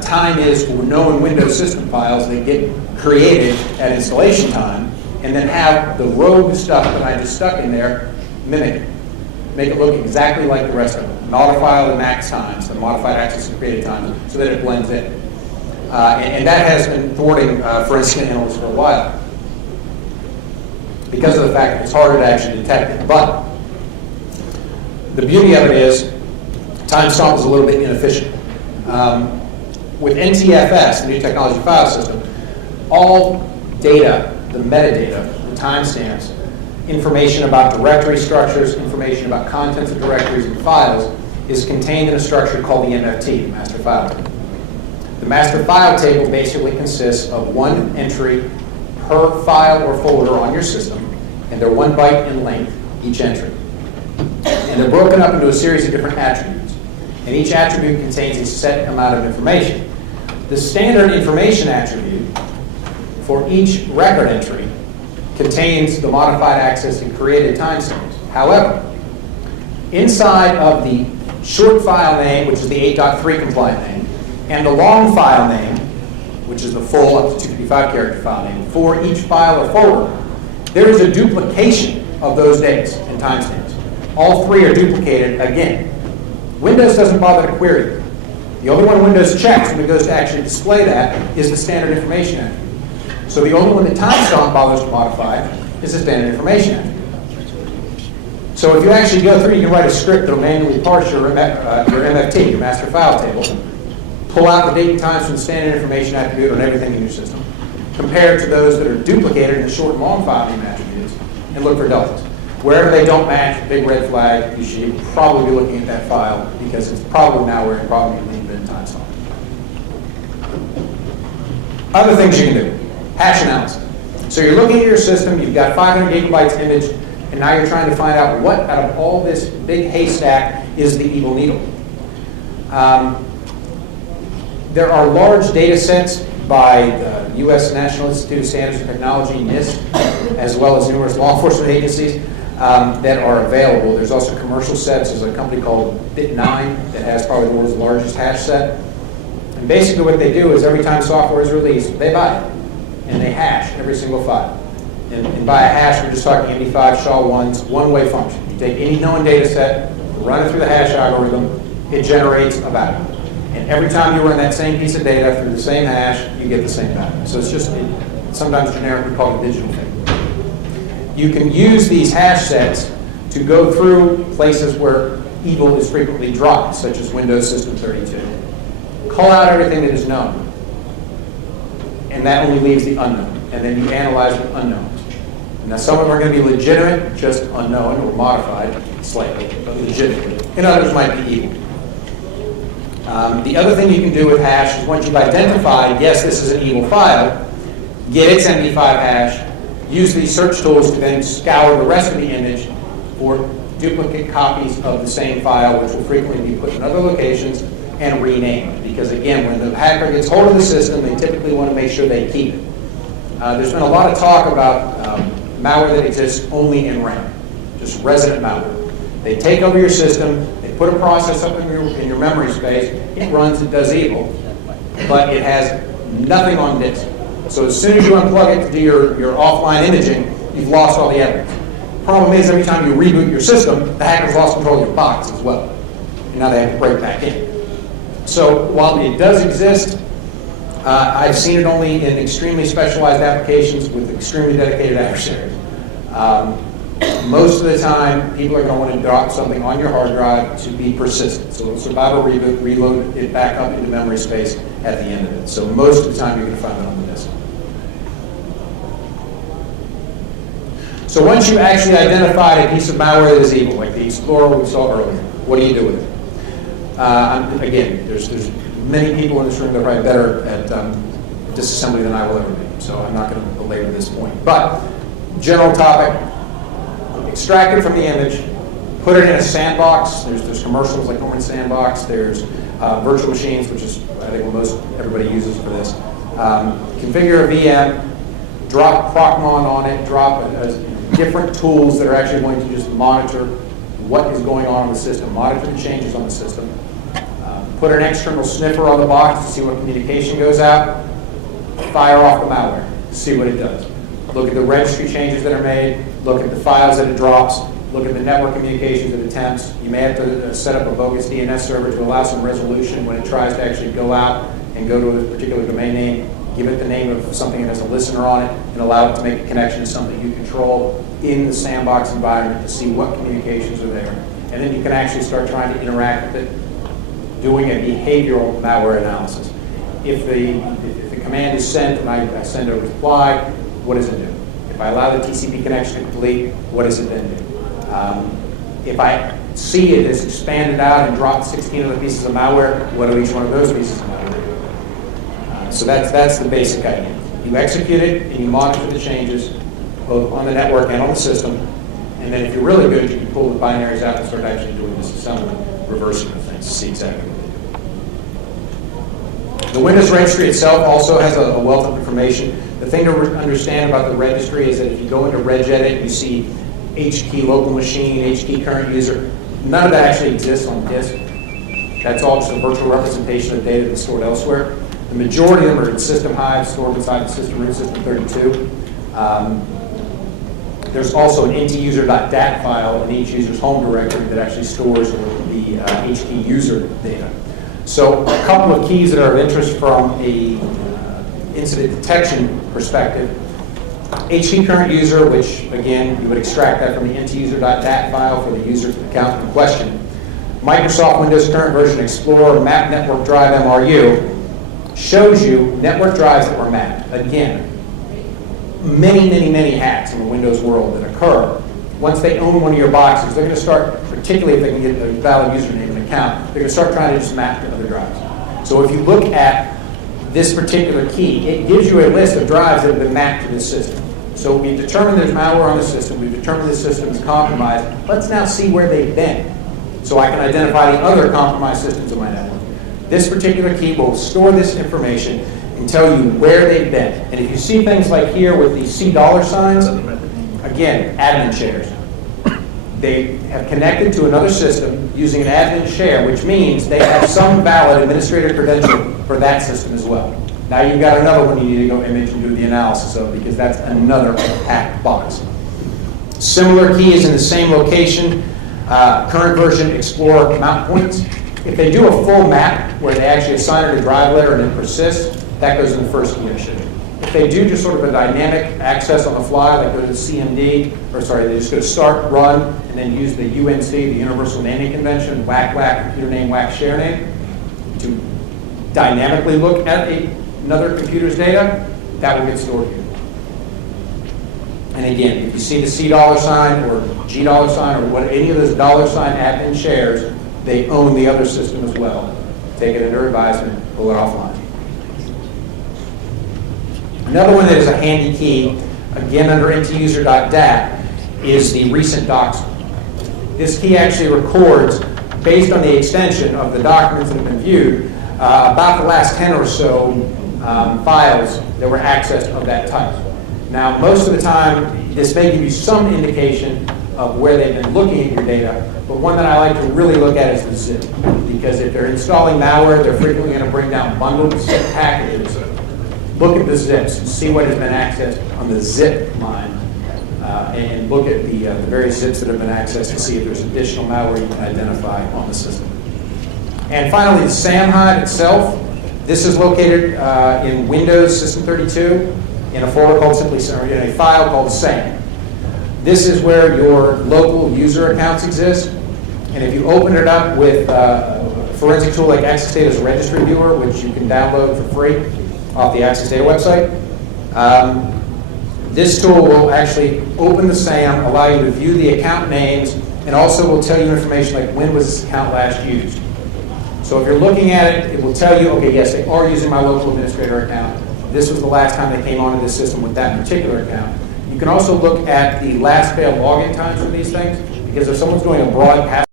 time is for known Windows system files that get created at installation time, and then have the rogue stuff that I just stuck in there mimic it. Make it look exactly like the rest of it. Modify the max times, the modified access and created times, so that it blends in. And that has been thwarting for incident analysts for a while, because of the fact that it's harder to actually detect it. But the beauty of it is, timestamp is a little bit inefficient. With NTFS, the New Technology File System, all data, the metadata, the timestamps, information about directory structures, information about contents of directories and files, is contained in a structure called the MFT, the Master File Table. The Master File Table basically consists of one entry per file or folder on your system, and they're 1 byte in length, each entry. And they're broken up into a series of different attributes. And each attribute contains a set amount of information. The standard information attribute for each record entry contains the modified access and created timestamps. However, inside of the short file name, which is the 8.3 compliant name, and the long file name, which is the full up to 255 character file name, for each file or folder, there is a duplication of those dates and timestamps. All three are duplicated again. Windows doesn't bother to query them. The only one Windows checks when it goes to actually display that is the standard information attribute. So the only one that timestamp bothers to modify is the standard information attribute. So if you actually go through, you can write a script that will manually parse your MFT, your master file table, pull out the date and times from the standard information attribute on everything in your system, compare it to those that are duplicated in the short and long file name attributes, and look for deltas. Wherever they don't match, big red flag, you should probably be looking at that file because it's probably malware and probably leave it in timestamp. Other things you can do. Hash analysis. So you're looking at your system, you've got 500 gigabytes image, and now you're trying to find out what out of all this big haystack is the evil needle. There are large data sets by the U.S. National Institute of Standards and Technology, NIST, as well as numerous law enforcement agencies that are available. There's also commercial sets. There's a company called Bit9 that has probably the world's largest hash set. And basically what they do is every time software is released, they buy it. And they hash every single file. And by a hash, we're just talking MD5 SHA-1's one-way function. You take any known data set, run it through the hash algorithm, it generates a value. And every time you run that same piece of data through the same hash, you get the same value. So it's just sometimes generically called a digital thing. You can use these hash sets to go through places where evil is frequently dropped, such as Windows System 32. Call out everything that is known. And that only leaves the unknown. And then you analyze the unknowns. Now, some of them are going to be legitimate, just unknown or modified slightly, but legitimate. And others might be evil. The other thing you can do with hash is once you've identified, yes, this is an evil file, get its MD5 hash, use these search tools to then scour the rest of the image for duplicate copies of the same file, which will frequently be put in other locations and renamed. Because again, when the hacker gets hold of the system, they typically want to make sure they keep it. There's been a lot of talk about malware that exists only in RAM, just resident malware. They take over your system, they put a process up in your memory space, it runs, it does evil, but it has nothing on disk. So as soon as you unplug it to do your offline imaging, you've lost all the evidence. Problem is, every time you reboot your system, the hacker's lost control of your box as well. And now they have to break back in. So while it does exist, I've seen it only in extremely specialized applications with extremely dedicated adversaries. Most of the time, people are going to want to drop something on your hard drive to be persistent. So it'll survive a reboot, reload it back up into memory space at the end of it. So most of the time, you're going to find it on the disk. So once you actually identified a piece of malware that is evil, like the Explorer we saw earlier, what do you do with it? Again, there's many people in this room that are probably better at disassembly than I will ever be, so I'm not going to belabor this point. But general topic, extract it from the image, put it in a sandbox. There's commercials like Norman Sandbox. There's virtual machines, which is I think what most everybody uses for this. Configure a VM, drop Procmon on it, drop different tools that are actually going to just monitor what is going on in the system, monitor the changes on the system. put an external sniffer on the box to see what communication goes out, fire off the malware, see what it does. Look at the registry changes that are made, look at the files that it drops, look at the network communications it attempts. You may have to set up a bogus DNS server to allow some resolution when it tries to actually go out and go to a particular domain name, give it the name of something that has a listener on it, and allow it to make a connection to something you control in the Sandbox environment to see what communications are there. And then you can actually start trying to interact with it, doing a behavioral malware analysis. If the command is sent and I send a reply, what does it do? If I allow the TCP connection to complete, what does it then do? If I see it is expanded out and dropped 16 other pieces of malware, what do each one of those pieces of malware do? So that's the basic idea. You execute it and you monitor the changes, both on the network and on the system. And then if you're really good, you can pull the binaries out and start actually doing disassembly, reversing the things to see exactly what they do. The Windows registry itself also has a wealth of information. The thing to understand about the registry is that if you go into regedit, you see HKey local machine, HKey current user. None of that actually exists on disk. That's all just a virtual representation of data that's stored elsewhere. The majority of them are in system hives stored inside the system root system 32. There's also an intuser.dat file in each user's home directory that actually stores the HKey user data. So a couple of keys that are of interest from a incident detection perspective. HKey current user, which again, you would extract that from the intuser.dat file for the user account in question. Microsoft Windows Current Version Explorer Map Network Drive MRU shows you network drives that were mapped. Again, many hacks in the Windows world that occur. Once they own one of your boxes, they're going to start, particularly if they can get a valid username and account, they're going to start trying to just map to other drives. So if you look at this particular key, it gives you a list of drives that have been mapped to this system. So we've determined there's malware on the system, we've determined this system is compromised. Let's now see where they've been so I can identify the other compromised systems in my network. This particular key will store this information and tell you where they've been. And if you see things like here with these $, again, admin shares. They have connected to another system using an admin share, which means they have some valid administrator credential for that system as well. Now you've got another one you need to go image and do the analysis of because that's another hacked box. Similar key is in the same location, current version Explorer mount points. If they do a full map where they actually assign it a drive letter and it persists, that goes in the first key I showed you. If they do just sort of a dynamic access on the fly, like go to the CMD, they just go to start, run, and then use the UNC, the Universal Naming Convention, whack, computer name, whack, share name, to dynamically look at another computer's data, that will get stored here. And again, if you see the $, or G$ or what any of those $ admin shares, they own the other system as well. Take it under advisement, pull it offline. Another one that is a handy key, again under intuser.dat, is the recent docs. This key actually records, based on the extension of the documents that have been viewed, about the last 10 or so files that were accessed of that type. Now, most of the time, this may give you some indication of where they've been looking at your data, but one that I like to really look at is the zip. Because if they're installing malware, they're frequently going to bring down bundled zip packages. Look at the zips and see what has been accessed on the zip line, and look at the various zips that have been accessed to see if there's additional malware you can identify on the system. And finally, the SAM hide itself. This is located in Windows System 32 in a folder called in a file called SAM. This is where your local user accounts exist. And if you open it up with a forensic tool like Access Data's Registry Viewer, which you can download for free off the Access Data website, this tool will actually open the SAM, allow you to view the account names, and also will tell you information like when was this account last used. So if you're looking at it, it will tell you, okay, yes, they are using my local administrator account. This was the last time they came onto this system with that particular account. You can also look at the last failed login times for these things, because if someone's doing a broad pattern